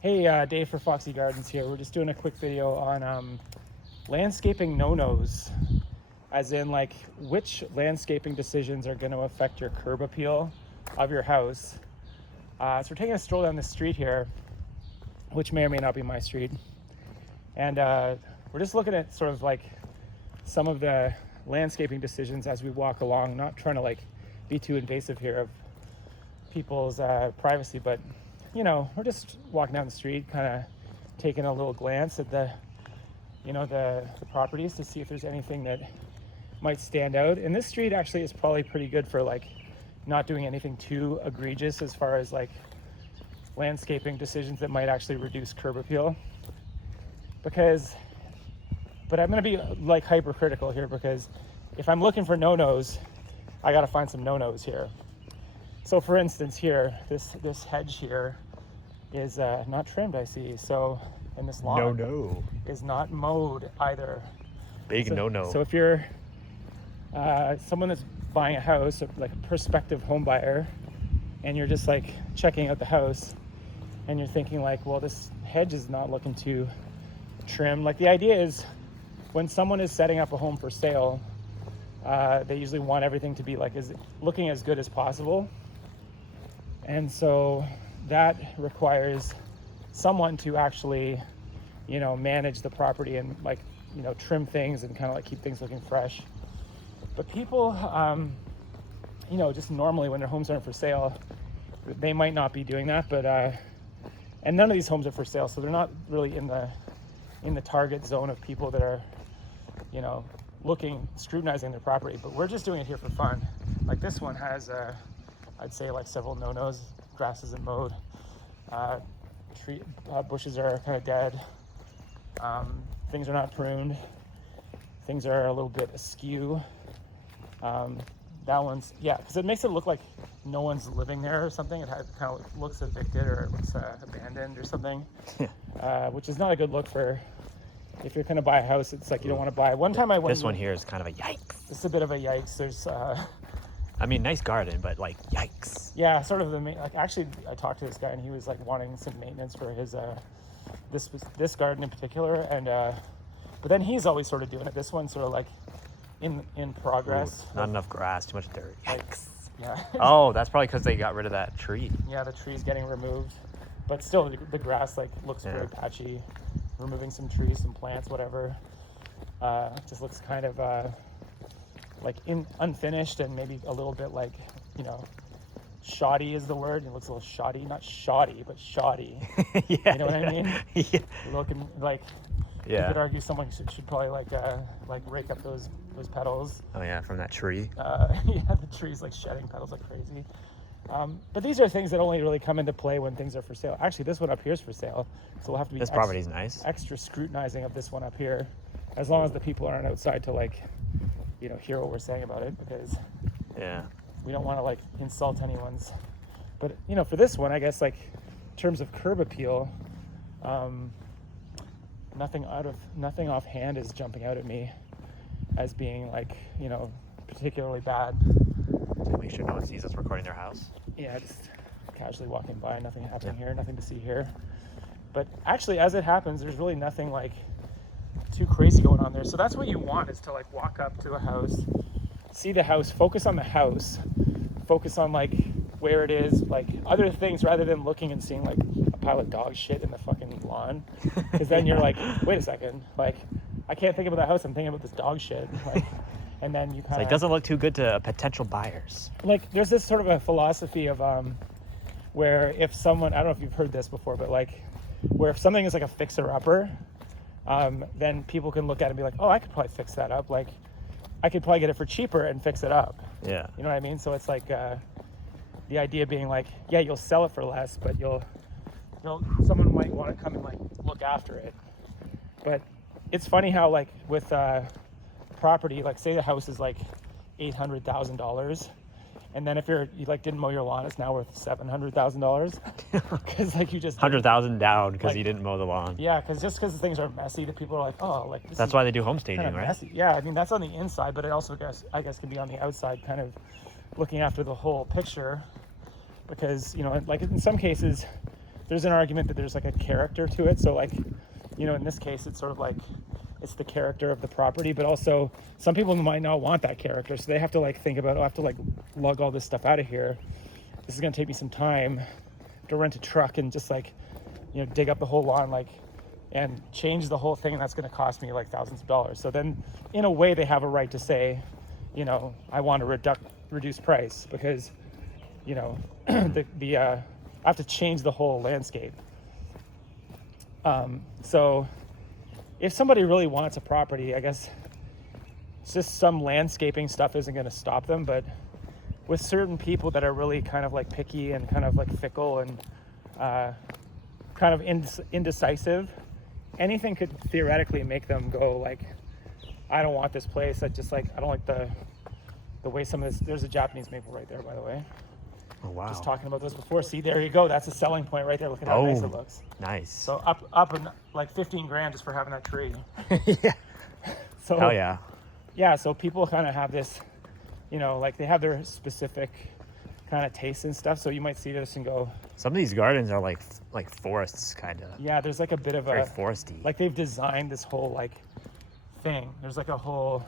Hey, Dave for Foxy Gardens here. We're just doing a quick video on landscaping no-nos, as in like which landscaping decisions are going to affect your curb appeal of your house. So we're taking a stroll down the street here, which may or may not be my street, and we're just looking at sort of like some of the landscaping decisions as we walk along, not trying to like be too invasive here of people's privacy, but you know, we're just walking down the street, kind of taking a little glance at the properties to see if there's anything that might stand out. And this street actually is probably pretty good for like not doing anything too egregious as far as like landscaping decisions that might actually reduce curb appeal. But I'm going to be like hypercritical here, because if I'm looking for no-nos, I got to find some no-nos here. So for instance, here, this hedge here is not trimmed, I see. So, and this lawn is not mowed either. Big no-no. So if you're someone that's buying a house, like a prospective home buyer, and you're just like checking out the house, and you're thinking like, well, this hedge is not looking too trim. Like, the idea is when someone is setting up a home for sale, they usually want everything to be like looking as good as possible. And so that requires someone to actually, manage the property and like, trim things and kind of like keep things looking fresh. But people, just normally when their homes aren't for sale, they might not be doing that. But and none of these homes are for sale, so they're not really in the target zone of people that are, scrutinizing their property. But we're just doing it here for fun. Like, this one has I'd say like several no-nos. Grass isn't mowed. Bushes are kind of dead. Things are not pruned. Things are a little bit askew. That one's, because it makes it look like no one's living there or something. It kind of looks evicted, or it looks abandoned or something, which is not a good look for if you're going to buy a house. It's like you don't want to buy. One time I went. This one here is kind of a yikes. It's a bit of a yikes. There's. I mean, nice garden, but like, yikes. Yeah, sort of actually, I talked to this guy and he was like wanting some maintenance for his, this garden in particular. And, but then he's always sort of doing it. This one's sort of like in progress. Ooh, not enough grass, too much dirt. Yikes. Yeah. Oh, that's probably because they got rid of that tree. Yeah, the tree's getting removed, but still the grass like looks very patchy. Removing some trees, some plants, whatever. Just looks kind of, like unfinished and maybe a little bit like, shoddy is the word. It looks a little shoddy, not shoddy, but shoddy. Yeah, you know what I mean? Yeah. Looking like, you could argue someone should probably like rake up those petals. Oh yeah, from that tree. The tree's like shedding petals like crazy. But these are things that only really come into play when things are for sale. Actually, this one up here is for sale, so we'll have to be. This property's nice. Extra scrutinizing of this one up here, as long as the people aren't outside to like, hear what we're saying about it, because we don't want to like insult anyone's. But for this one, I guess like in terms of curb appeal, nothing offhand is jumping out at me as being like particularly bad. To make sure no one sees us recording their house. Yeah, just casually walking by, nothing happening here, nothing to see here. But actually, as it happens, there's really nothing like too crazy going on there. So that's what you want, is to like walk up to a house, see the house, focus on the house, focus on like where it is, like other things, rather than looking and seeing like a pile of dog shit in the fucking lawn. Because then you're like, wait a second, like I can't think about that house, I'm thinking about this dog shit. Like, and then you kind of, it doesn't look too good to potential buyers. Like, there's this sort of a philosophy of where if someone, I don't know if you've heard this before, but like where if something is like a fixer-upper, then people can look at it and be like, oh, I could probably fix that up. Like, I could probably get it for cheaper and fix it up. Yeah. You know what I mean? So it's like the idea being like, yeah, you'll sell it for less, but someone might want to come and like look after it. But it's funny how like with property, like say the house is like $800,000. And then if you like didn't mow your lawn, it's now worth $700,000 because like you just 100,000 down because you didn't mow the lawn. Yeah, because things are messy, the people are like, oh, like that's why they do home staging, right? Messy. Yeah, I mean that's on the inside, but it also I guess can be on the outside, kind of looking after the whole picture, because like in some cases there's an argument that there's like a character to it. So like, you know, in this case, it's sort of like, it's the character of the property, but also some people might not want that character. So they have to like think about, oh, I have to like lug all this stuff out of here. This is going to take me some time to rent a truck and just like, you know, dig up the whole lawn, like, and change the whole thing. And that's going to cost me like thousands of dollars. So then in a way they have a right to say, you know, I want to reduce price because, you know, I have to change the whole landscape. So if somebody really wants a property, I guess it's just some landscaping stuff isn't going to stop them. But with certain people that are really kind of like picky and kind of like fickle and kind of indecisive, anything could theoretically make them go like, I don't want this place. I don't like the way some of this, there's a Japanese maple right there, by the way. Oh, wow. Just talking about this before. See, there you go. That's a selling point right there. Look at how nice it looks. Nice. So up in like 15 grand just for having that tree. Yeah. So, hell yeah. Yeah, so people kind of have this, you know, like they have their specific kind of tastes and stuff. So you might see this and go. Some of these gardens are like forests, kind of. Yeah, there's like a bit of very a foresty. Like they've designed this whole like thing. There's like a whole,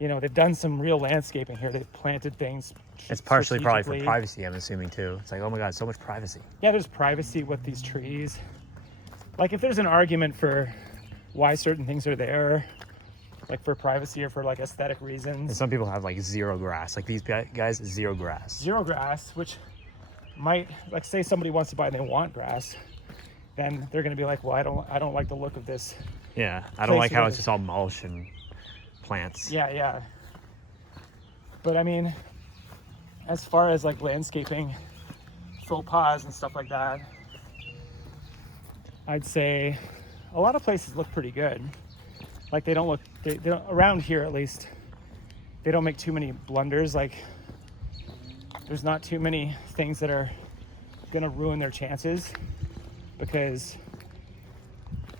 you know, they've done some real landscaping here. They've planted things. It's partially probably for privacy, I'm assuming too. It's like, oh my God, so much privacy. Yeah, there's privacy with these trees. Like if there's an argument for why certain things are there, like for privacy or for like aesthetic reasons. And some people have like zero grass. Like these guys, zero grass. Zero grass, which might, like say somebody wants to buy and they want grass, then they're going to be like, well, I don't like the look of this. Yeah, I don't like how it's just all mulch and plants. Yeah. But I mean, as far as like landscaping faux pas and stuff like that, I'd say a lot of places look pretty good. Like they don't around here at least, they don't make too many blunders. Like there's not too many things that are gonna ruin their chances, because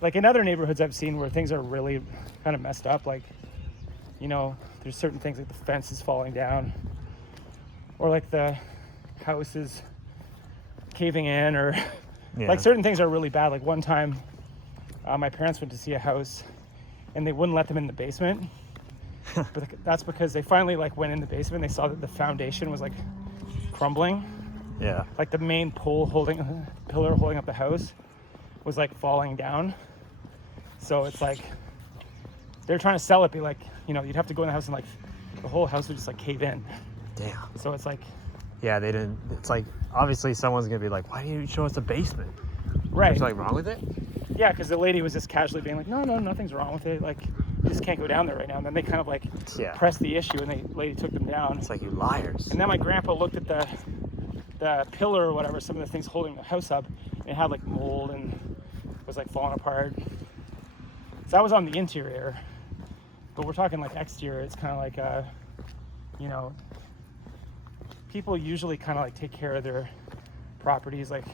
like in other neighborhoods I've seen where things are really kind of messed up, like, you know, there's certain things like the fence is falling down, or like the house is caving in, or like certain things are really bad. Like one time my parents went to see a house and they wouldn't let them in the basement. But that's because they finally like went in the basement. They saw that the foundation was like crumbling. Yeah. Like the main pillar holding up the house was like falling down. So it's like they're trying to sell it, be like, you know, you'd have to go in the house and like the whole house would just like cave in. Damn. So it's like, yeah, they didn't. It's like obviously someone's gonna be like, why didn't you show us the basement? right. Is something wrong with it? Yeah, because the lady was just casually being like, no, nothing's wrong with it. Like, you just can't go down there right now. And then they kind of like pressed the issue, and the lady took them down. It's like, you liars. And then my grandpa looked at the pillar or whatever, some of the things holding the house up, and it had like mold and was like falling apart. So that was on the interior, but we're talking like exterior. It's kind of like, you know, people usually kind of like take care of their properties. Like,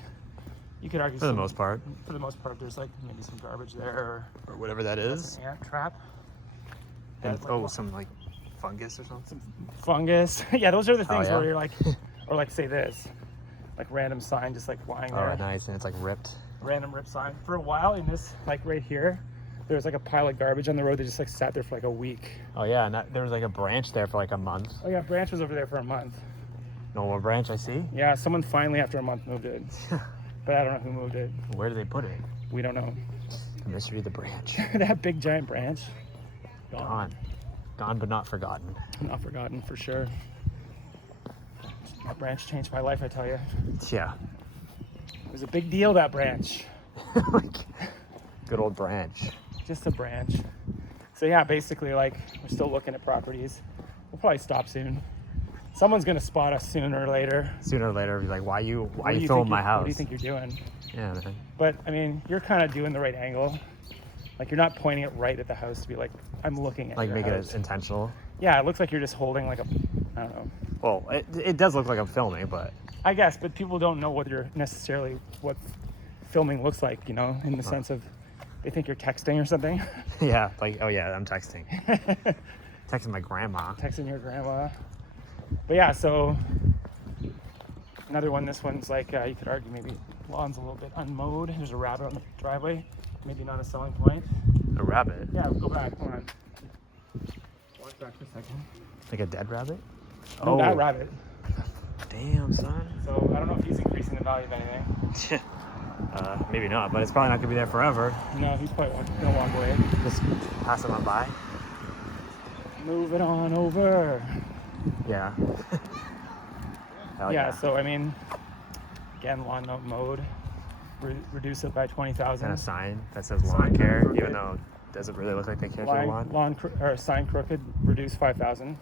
you could argue for the most part. For the most part, there's like maybe some garbage there, or whatever that is. An ant trap. And, some like fungus or something. Some fungus. Yeah, those are the things yeah? where you're like, or like say this, like random sign just like lying there. Oh, nice, and it's like ripped. Random rip sign. For a while in this, like right here, there was like a pile of garbage on the road that just like sat there for like a week. Oh yeah, and there was like a branch there for like a month. Oh yeah, branch was over there for a month. No more branch, I see. Yeah, someone finally after a month moved it. But I don't know who moved it. Where did they put it? We don't know. The mystery of the branch. That big giant branch. Gone but not forgotten. Not forgotten, for sure. That branch changed my life, I tell you. Yeah. It was a big deal, that branch. Like, good old branch. Just a branch. So yeah, basically, like, we're still looking at properties. We'll probably stop soon. Someone's gonna spot us sooner or later. Sooner or later, be like, why you filming my house? What do you think you're doing? Yeah, man. But I mean, you're kind of doing the right angle. Like, you're not pointing it right at the house to be like, I'm looking at like your make house. it intentional. Yeah, it looks like you're just holding like a, I don't know. Well, it does look like I'm filming, but I guess, but people don't know what filming looks like, you know, in the sense of they think you're texting or something. yeah, like, oh yeah, I'm texting. Texting my grandma. Texting your grandma. But yeah, so another one, this one's like, you could argue maybe lawn's a little bit unmowed. There's a rabbit on the driveway. Maybe not a selling point. A rabbit? Yeah, go back. Come on. Walk back for a second. Like a dead rabbit? No, that rabbit. Damn, son. So I don't know if he's increasing the value of anything. Maybe not, but it's probably not gonna be there forever. No, he's probably gonna walk away. Just pass him on by. Move it on over. Yeah. Hell Yeah, so I mean, again, lawn not mowed. Reduce it by 20,000. And a sign that says lawn care, even though it doesn't really look like they care for the lawn. Or sign crooked, reduce 5,000.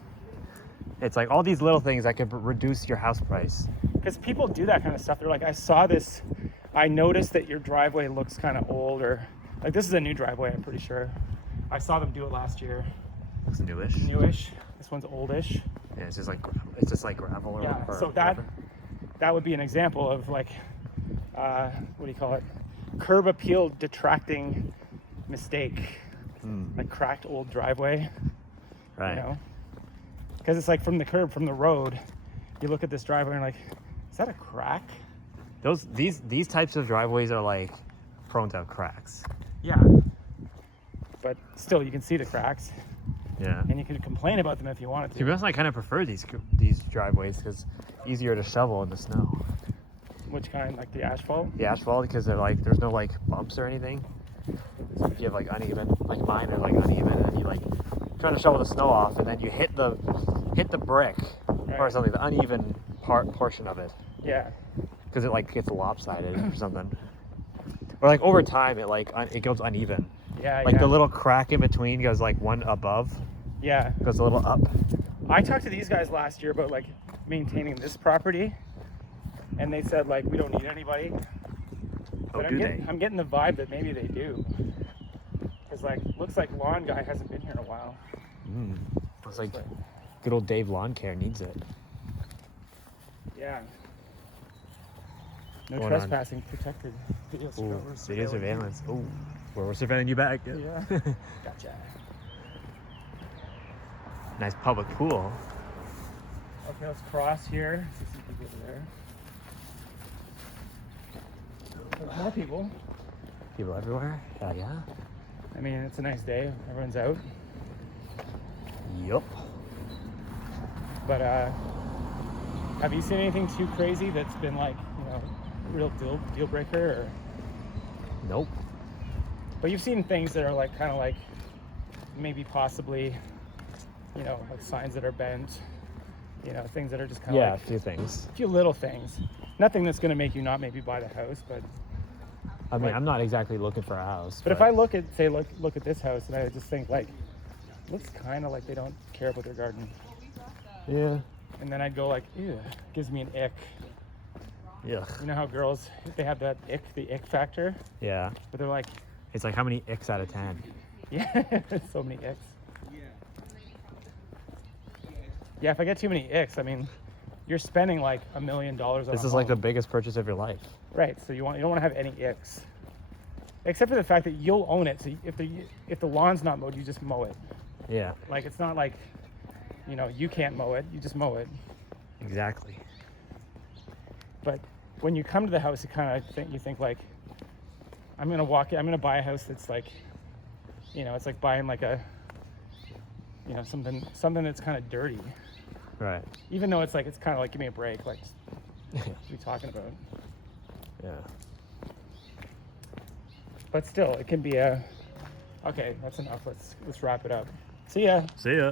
It's like all these little things that could reduce your house price. Because people do that kind of stuff. They're like, I saw this. I noticed that your driveway looks kind of old, or like this is a new driveway. I'm pretty sure. I saw them do it last year. Looks newish. Newish. This one's oldish. Yeah, it's just like gravel or Yeah. or So that would be an example of like, what do you call it? Curb appeal detracting mistake. Like cracked old driveway. Right. You know? Because it's like from the curb, from the road, you look at this driveway and you're like, is that a crack? These types of driveways are like prone to have cracks. Yeah. But still, you can see the cracks. Yeah. And you can complain about them if you wanted To to. be honest, I kind of prefer these driveways because easier to shovel in the snow. Which kind? Like the asphalt? The asphalt, because they're like there's no like bumps or anything. So if you have like uneven, like mine are like uneven, and then you like trying to shovel the snow off, and then you hit the brick or something, the uneven portion of it. Yeah. Because it like gets lopsided or something. Or like over time, it goes uneven. Yeah. Like the little crack in between goes like one above. Yeah. Goes a little up. I talked to these guys last year about like maintaining this property, and they said like we don't need anybody. Oh, But do they? I'm getting the vibe that maybe they do. Because like looks like lawn guy hasn't been here in a while. It's like good old Dave Lawn Care needs it. Yeah. No Going trespassing protected. Video Video surveillance. Oh, we're surveilling you back. Yeah. Gotcha. Nice public pool. Okay, let's cross here. See some people over there. There's more people. People everywhere. Hell yeah. I mean, it's a nice day. Everyone's out. Yup. But have you seen anything too crazy that's been like, you know, real deal breaker? Or... Nope. But you've seen things that are like kind of like maybe possibly, you know, like signs that are bent. You know, things that are just kind of like a few things. a few little things. Nothing that's going to make you not maybe buy the house, but. I mean, like, I'm not exactly looking for a house. But if I look at this house, and I just think like, looks kind of like they don't care about their garden. Yeah. And then I'd go like, ew, gives me an ick. Yuck. You know how girls, they have that the ick factor? Yeah. But they're like, It's like how many icks out of 10? yeah, so many icks. Yeah, if I get too many icks, I mean, you're spending like $1 million on This a is like the home. biggest purchase of your life. Right, so you don't want to have any icks. Except for the fact that you'll own it. So if the lawn's not mowed, you just mow it. Yeah. Like it's not like, you know, you can't mow it, you just mow it. Exactly. But when you come to the house, you think like, I'm gonna buy a house that's like, you know, it's like buying like a, you know, something that's kind of dirty. Right. Even though it's kind of like, give me a break, like, what are you talking about? Yeah. But still, it can be okay, that's enough. Let's wrap it up. See ya. See ya.